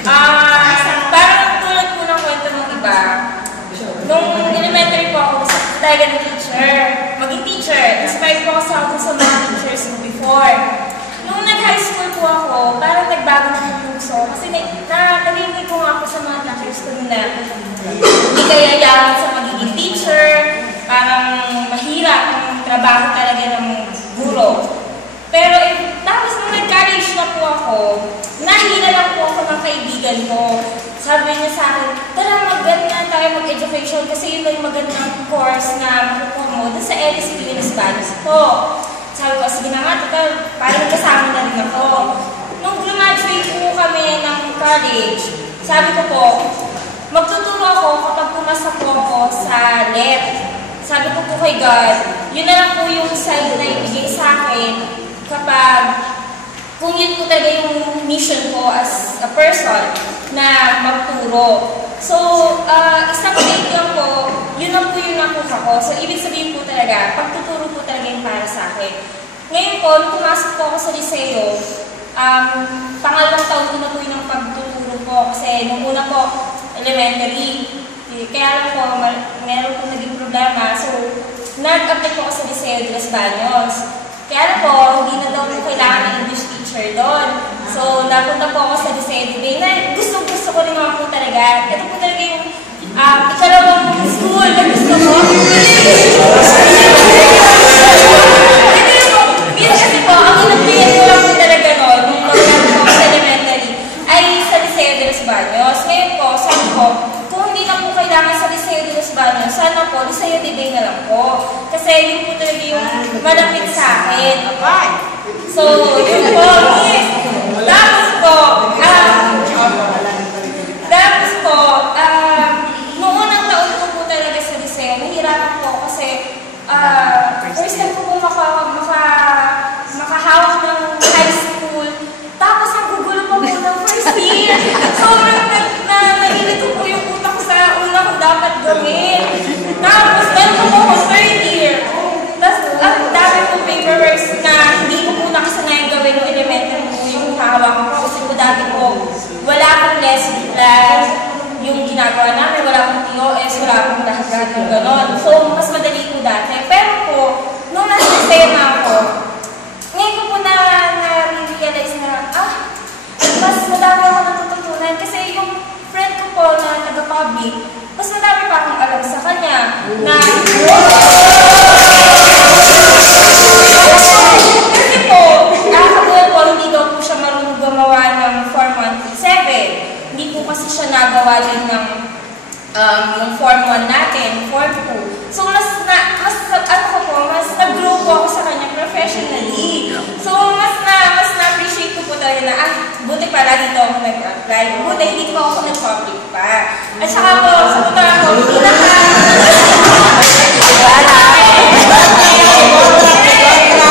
Parang tulad po ng kwento ng iba, nung elementary po ako, gusto ko talaga ng teacher. Maging teacher, inspired po ako sa mga teachers ko before. Nung nag-high school po ako, parang nagbago na yung puso. Kasi narinig ko nga po sa mga teachers ko na hindi kayayaman sa magiging teacher, parang mahirap ang trabaho talaga ng guro. Pero tapos nung nag-college na po ako, nahila lang po ako ng kaibigan ko. Sabi niya sa akin, tara mag-ganyan tayo mag-education kasi yun yung magandang course na makukuha mo doon sa LSU in Spanish po. Sabi ko, sige na nga, total, parang kasama na rin ako. Nung graduate po kami ng college, sabi ko po, magtuturo ako kapag pumasa po ako sa LEP. Sabi ko po kay God, yun na lang po yung side na ibigay sa akin kapag kung yun po talaga yung mission ko as a person na magturo. So, isang date lang po, yun lang po yung nakuha ko. So, ibig sabihin po talaga, pagtuturo po talaga yung para sa akin. Ngayon po, nung pumasok po ako sa Liceo, pangalawang taon ko na po yung pagtuturo po kasi nung una po, elementary. Kaya lang po, meron po naging problema. So, nag-apply po ako sa Liceo de los Baños. Kaya lang po, hindi na daw po kailangan ng English teacher doon. So, napunta po ako sa Liceo de Bay na gusto ko rin mga po talaga. Ito po talaga yung ikalawang school na gusto ko. Kasi po, ang inaplihan ko lang po talaga noon, nung pagkakita ko sa elementary, ay sa Liceo de los Baños. Ngayon po, sabi ko, kung hindi na po kailangan sa Liceo de los Baños, sana po, Liceo de Bay na lang po. Kasi yun po talaga yung malapit sa akin. So, yun po. Tapos po, noong unang taon ko po talaga sa Liceo, nahihirapan po kasi first time ko po makahawak ng high school. Tapos ang gugulo pa po ng first year. Sobrang nahilito po yung utak ko sa una ko dapat gawin. Tapos meron po ako third year. Tapos ang dami po paperworks na hindi ko po nakasanayan gawin no elementary po yung hahawakan ko. Kasi po dati po, wala akong lesson plan. Yung ginagawa namin, wala akong TOS, wala akong lahat ng gano'n. So, mas madali po dati. Pero po, nung nasa tema ako, ngayon ko po na-realize na, mas madami ako natututunan. Kasi yung friend ko po na taga-public, mas madami pa akong alam sa kanya. Na, kasi po, katulad po, hindi daw po siya marunong gumawa ng Form 137. Hindi po kasi siya nagawa din ng yung Form 1 natin, Form 2. So, mas nag-grow po ako sa kanya professionally. So, mas na-appreciate ko po talaga na, buti pala dito ako nag-apply. Buti hindi po ako nag-public pa. At saka po, sa totoo ako,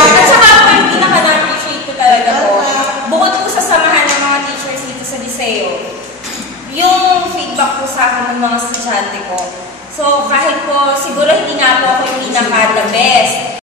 at saka po, yung pinaka-na-appreciate ko talaga po, bukod po sa samahan ng mga teachers dito sa Liceo, yung feedback po sa akin ng mga estudyante ko. So, kahit po, siguro hindi nga po ako yung pinaka-the best.